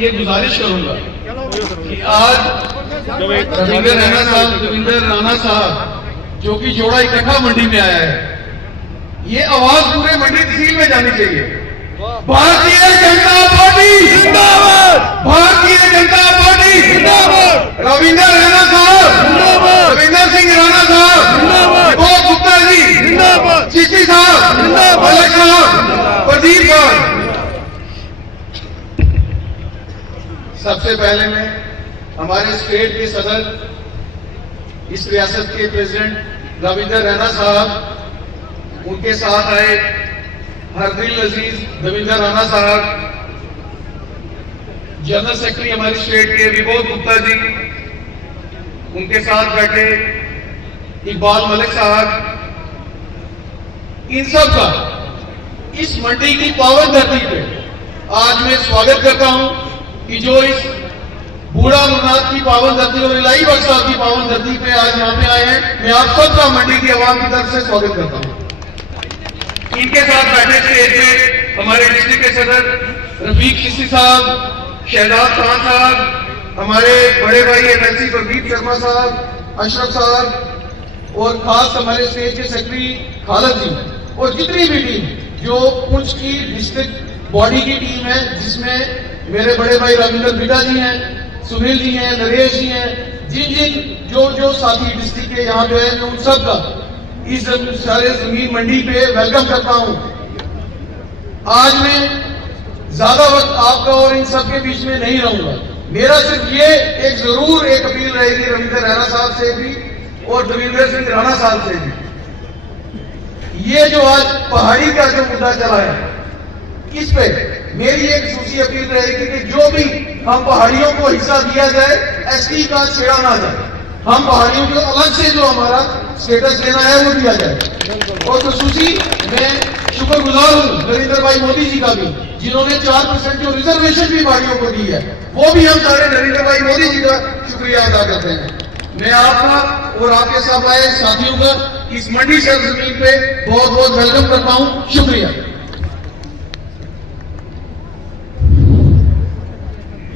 ये गुजारिश करूंगा कि आज रविंदर राणा साहब जो कि जोड़ा इकट्ठा मंडी में आया है, ये आवाज पूरे मंडी तहसील में जानी चाहिए। भारतीय जनता पार्टी जिंदाबाद, भारतीय जनता पार्टी जिंदाबाद, रविंदर राणा साहब जिंदाबाद, रविंदर सिंह राणा साहब जिंदाबाद, बहुत गुप्ता जी जिंदाबाद, चिश्ती साहब जिंदाबाद, मलिक साहब, प्रदीप साहब। सबसे पहले मैं हमारे स्टेट के सदर, इस रियासत के प्रेसिडेंट रविंदर राणा साहब, उनके साथ आए हरदिल अजीज रविंदर राणा साहब, जनरल सेक्रेटरी हमारे स्टेट के विबोध गुप्ता जी, उनके साथ बैठे इकबाल मलिक साहब, इन सब का इस मंडी की पावन धरती पे आज मैं स्वागत करता हूं कि जो इस बूढ़ा अमरनाथ की पावन धरती और इलाही बख्श साहब की पावन धरती पे आज यहाँ पे आए हैं। मैं आप सबका मंडी की आवाम की तरफ से स्वागत करता हूँ। इनके साथ बैठे स्टेज पे हमारे डिस्ट्रिक्ट के सदर रफीक चिश्ती साहब, शहजाद खान साहब, हमारे बड़े भाई एमएलसी प्रदीप शर्मा साहब, अशरफ साहब, और खास हमारे स्टेज के सेक्रेटरी खालिद जी, और जितनी भी टीम जो पुंछ की डिस्ट्रिक्ट बॉडी की टीम है, जिसमें मेरे बड़े भाई रविंदर बिटा जी हैं, सुनील जी हैं, नरेश जी हैं, जिन जो साथी डिस्ट्रिक्ट के यहाँ जो है, मैं उन सब का इस सारे जमीन मंडी पे वेलकम करता हूँ। आज मैं ज्यादा वक्त आपका और इन सब के बीच में नहीं रहूंगा। मेरा सिर्फ ये एक अपील रहेगी रविंदर राणा साहब से भी और दविंदर सिंह राणा साहब से भी। ये जो आज पहाड़ी का जो मुद्दा चला है, इस पे मेरी एक सूची अपील रहेगी कि जो भी हम पहाड़ियों को हिस्सा दिया जाए, एसटी का छेड़ा ना जाए। हम पहाड़ियों को अलग से जो हमारा स्टेटस देना है वो दिया जाए। और खसूसी मैं शुक्रगुजार हूँ नरेंद्र भाई मोदी जी का भी, जिन्होंने 4% जो रिजर्वेशन भी पहाड़ियों को दी है, वो भी हम सारे नरेंद्र भाई मोदी जी का शुक्रिया अदा करते हैं। मैं आपका और आपके साथ आए साथियों का इस मंडी सरजमीन पे बहुत बहुत वेलकम करता हूँ। शुक्रिया।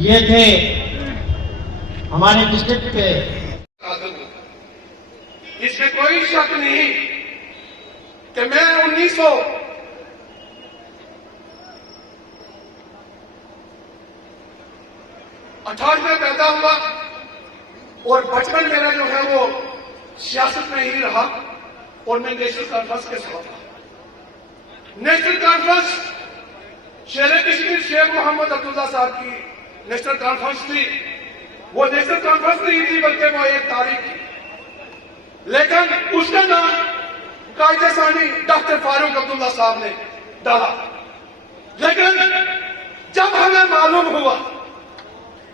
ये थे हमारे डिस्ट्रिक्ट के, इसमें कोई शक नहीं कि मैं 1900 में पैदा हुआ और बचपन मेरा जो है वो सियासत में ही रहा और मैं नेशनल कॉन्फ्रेंस के साथ था। नेशनल कॉन्फ्रेंस शेर कश्मीर शेख मोहम्मद अब्दुल्ला साहब की नेशनल कॉन्फ्रेंस थी। वो नेशनल कॉन्फ्रेंस नहीं थी बल्कि वो एक तारीख थी, लेकिन उसका नाम कायदे सानी डॉक्टर फारूक अब्दुल्ला साहब ने डाला। लेकिन जब हमें मालूम हुआ,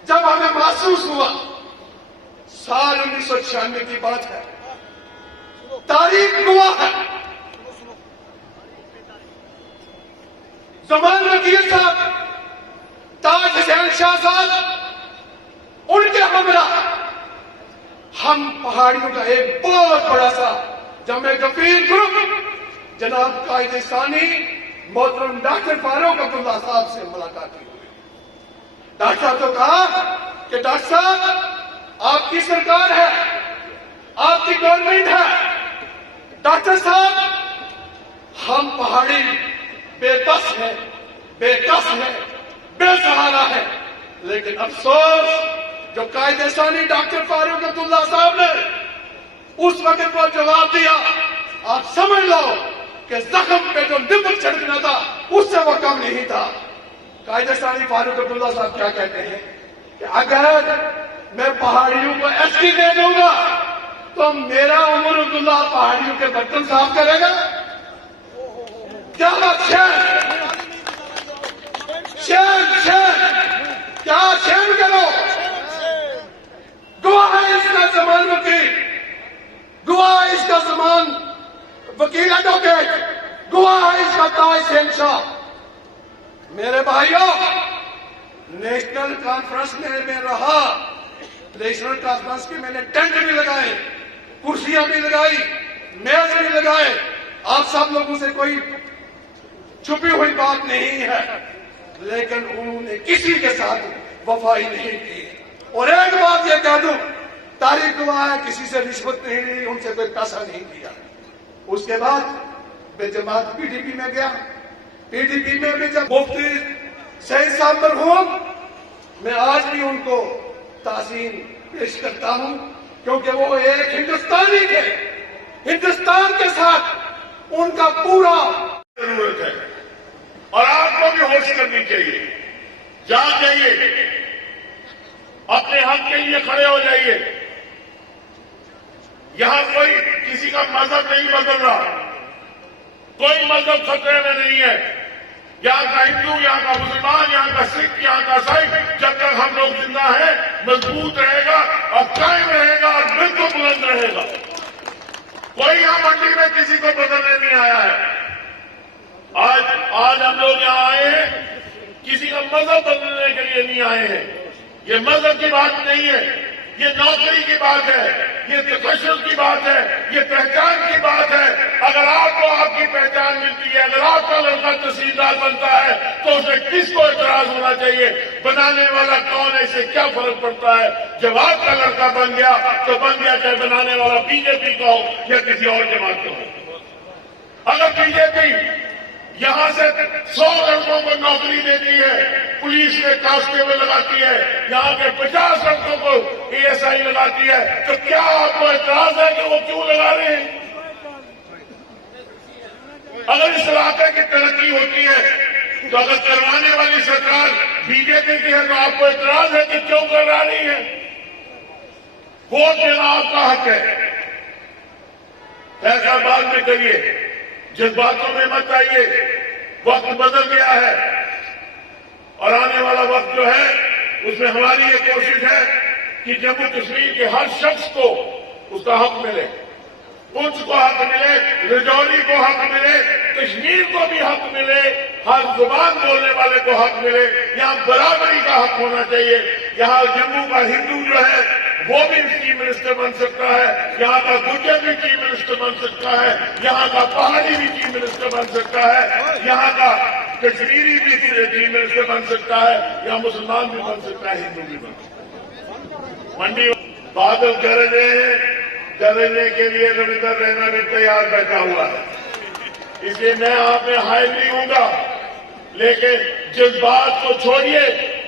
जब हमें महसूस हुआ, साल 1996 की बात है, तारीख गवाह है, जमान वकील साहब, ताज हुसैन शाह साहब, उनके हमरा हम पहाड़ियों का एक बहुत बड़ा सा जमे गफीर ग्रुप जनाब कायदे सानी मोहतरम डॉक्टर फारूक अब्दुल्ला साहब से मुलाकात हुई। डॉक्टर साहब तो कहा कि डॉक्टर साहब आपकी सरकार है, आपकी गवर्नमेंट है, डॉक्टर साहब हम पहाड़ी बेबस है, बेकस है, बेसहारा है, लेकिन अफसोस जो कायदे सानी डॉक्टर फारूक अब्दुल्ला साहब ने उस वक्त वो जवाब दिया, आप समझ लो कि जख्म पे जो निमक छिड़कना था उससे वो कम नहीं था। कायदे सानी फारूक अब्दुल्ला साहब क्या कहते हैं कि अगर मैं पहाड़ियों को एसटी दे दूंगा तो मेरा उमर अब्दुल्ला पहाड़ियों के बर्तन साफ करेगा। क्या बात है? जमान वकील एडवोकेट गवाह है इसका ताज सेन शाह। मेरे भाइयों, नेशनल कॉन्फ्रेंस में रहा, नेशनल कॉन्फ्रेंस के मैंने टेंट भी लगाए, कुर्सियां भी लगाई, मेज भी लगाए। आप सब लोगों से कोई छुपी हुई बात नहीं है, लेकिन उन्होंने किसी के साथ वफाई नहीं की। और एक बात ये कह दूं, तारीख गवाह है, किसी से रिश्वत नहीं ली, उनसे कोई पैसा नहीं दिया। उसके बाद मैं जमात पीडीपी में गया। पीडीपी में भी जब मुफ्ती सईद साहब मरहूम, मैं आज भी उनको ताज़ीम पेश करता हूं, क्योंकि वो एक हिंदुस्तानी थे। हिंदुस्तान के साथ उनका पूरा जरूरत है और आपको भी होश करनी चाहिए। जाग जाइए, अपने हक के लिए खड़े हो जाइए। यहां कोई किसी का मजहब नहीं बदल रहा, कोई मजहब खतरे में नहीं है। यहाँ का हिंदू, यहाँ का मुसलमान, यहाँ का सिख, यहाँ का ईसाई, जब तक हम लोग जिंदा हैं मजबूत रहेगा और कायम रहेगा और बिल्कुल बुलंद रहेगा। कोई यहाँ मंडी में किसी को बदलने नहीं आया है। आज हम लोग यहाँ आए हैं, किसी का मजहब बदलने के लिए नहीं आए हैं। ये मजहब की बात नहीं है, ये नौकरी की बात है, ये तकश्शुस की बात है, ये पहचान की बात है। अगर आपको आपकी पहचान मिलती है, अगर आपका लड़का तहसीलदार बनता है, तो उसे किसको एतराज होना चाहिए? बनाने वाला कौन है, इससे क्या फर्क पड़ता है? जब आपका लड़का बन गया तो बन गया, चाहे बनाने वाला बीजेपी का हो या किसी और जमात का हो। अगर बीजेपी यहां से 100 लड़कों को नौकरी देती है, पुलिस में कांस्टेबल लगाती है, यहाँ के 50 लड़कों को एएसआई लगाती है, तो क्या आपको एतराज है कि वो क्यों लगा रहे हैं? अगर इस इलाके की तरक्की होती है तो अगर करवाने वाली सरकार बीजेपी की है तो आपको एतराज है कि क्यों करवा रही है? वोट देना आपका हक है, फैसला बाद में करिए, जज्बातों में मत आइए। वक्त बदल गया है और आने वाला वक्त जो है उसमें हमारी ये कोशिश है कि जम्मू कश्मीर के हर शख्स को उसका हक मिले, पुंछ को हक मिले, राजौरी को हक मिले, कश्मीर को भी हक मिले, हर जुबान बोलने वाले को हक मिले। यहाँ बराबरी का हक होना चाहिए। यहाँ जम्मू का हिंदू जो है वो भी चीफ मिनिस्टर बन सकता है, यहाँ का गुर्जर भी चीफ मिनिस्टर बन सकता है, यहाँ का पहाड़ी भी चीफ मिनिस्टर बन सकता है, यहाँ का कश्मीरी भी चीफ मिनिस्टर बन सकता है, यहाँ मुसलमान भी बन सकता है, हिंदू भी बन सकता है। मंडी बादल गरजने के लिए रविंदर रैना भी तैयार बैठा हुआ है, इसलिए मैं आप में हाय नहीं हूंगा, लेकिन जज्बात को छोड़िए,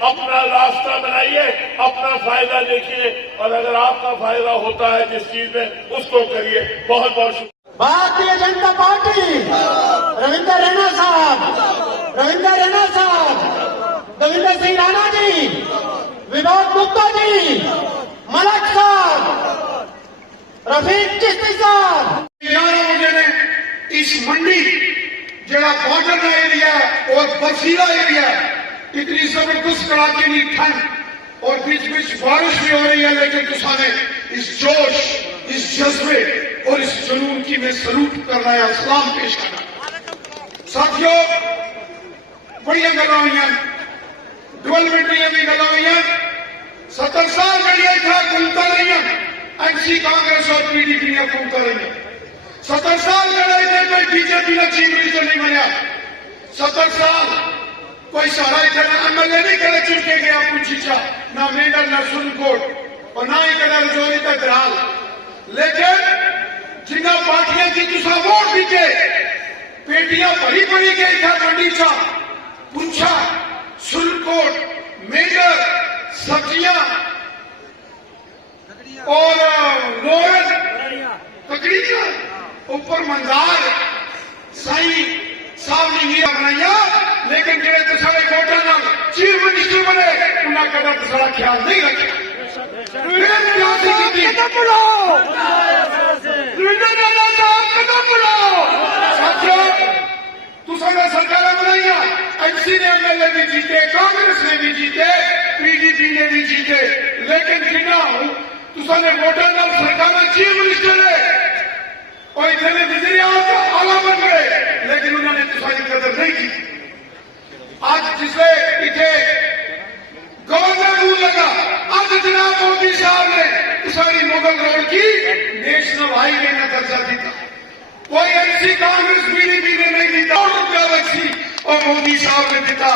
अपना रास्ता बनाइए, अपना फायदा देखिए और अगर आपका फायदा होता है जिस चीज में उसको करिए। बहुत बहुत शुक्रिया। भारतीय जनता पार्टी, रविंदर रैना साहब, दविंदर सिंह राणा जी, विनोद गुप्ता जी, मलक साहब, रफीक चिश्ती साहब। 11 बजे ने इस मंडी जरा बॉर्डर का एरिया और बर्फीला एरिया, इतनी जबरदस्त कड़ाके की ठंड और बीच बीच बारिश भी हो रही है, लेकिन किसाने इस जोश, इस जज्बे और इस जुनून की मैं सलूट कर रहा है, सलाम पेश कर रहा। साथियों, बड़िया गल्लां हुई, डेवलपमेंट दी गल्लां हुई। 70 साल गलियां था घूमता रही, एनसी कांग्रेस और पीडीपी ने घूमता रही। 70 साल लड़ाई थे, कोई बीजेपी का चीफ मिनिस्टर नहीं बनया। 70 साल कोई सारा इतना एमएलए नहीं करे चिड़के गया पुंछीचा, ना मेंढर ना सुरनकोट और ना ही कदा रजौरी का दराल। लेकिन जिन्ना पार्टियां की तुसा वोट दीजे, पेटियां भरी भरी गई था मंडी चा, पुंछा, सुरनकोट, मेंढर, सब्जियां और लोरन, तकड़ियां, ऊपर मंदार, साई साहब ने ये बनाया, लेकिन जेड़े तुसारे वोटां नाल चीफ मिनिस्टर बने उन्हें कदा तुसारा ख्याल नहीं रखा। तुसारा सरकार बनाइया, एमसी ने एमएलए भी जीते, कांग्रेस ने भी जीते, पीडीपी ने भी जीते, लेकिन जिन्ना तुसाने वोटां नाल सरकार चीफ मिनिस्टर है और इतने वजीर आला बन गए, लेकिन उन्होंने तुसारी कदर नहीं की। आज जिसे इतने गवर्नर रूल लगा, आज जनाब मोदी साहब ने तुसारी मुगल रोड की नेशनल हाईवे का दर्जा दिया। कोई एमसी कांग्रेस बीडीपी ने नहीं दिया, रुपया और मोदी साहब ने दिया।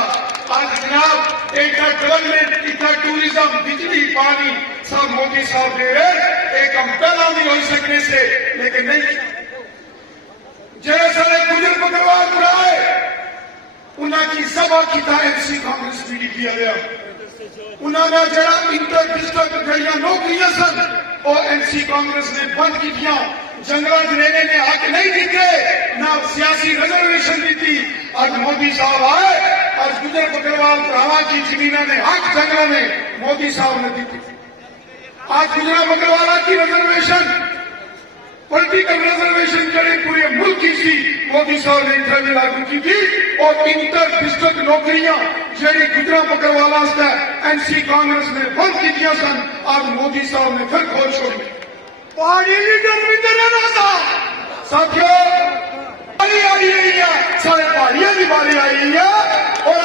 आज जनाब एक डेवलपमेंट, इतना टूरिज्म, बिजली, पानी सब मोदी साहब दे रहे। एक हम पहला नहीं हो सकने से, लेकिन नहीं जैसे गुजर बकरवाल बुराए उन्होंने सभा किया एमसी कांग्रेस बीडीपी आया। उन्होंने जरा इंटर डिस्ट्रिक्ट जड़िया नौकरियां सन और एमसी कांग्रेस ने बंद की। जंगल लेने ने हक नहीं दिते, ना सियासी रिजर्वेशन दी थी। आज मोदी साहब आए, आज गुजर बकरवाल भरावा की जमीना ने हक जंगलों में मोदी साहब ने दी थी। आज गुजरा बकरवाला की रिजर्वेशन, पॉलिटिकल रिजर्वेशन करे पूरे मुल्क की सी, मोदी साहब ने इंटरव्यू लागू की थी। और इंटर डिस्ट्रिक्ट नौकरियां जेडी गुजरा बकरवाला एमसी कांग्रेस ने बंद की सन, आज मोदी साहब ने फिर खोल छोड़ी। पहाड़ी लीडर भी रहना था साथियों, बारी आई है, सारे पहाड़ियों की बारी आई है। और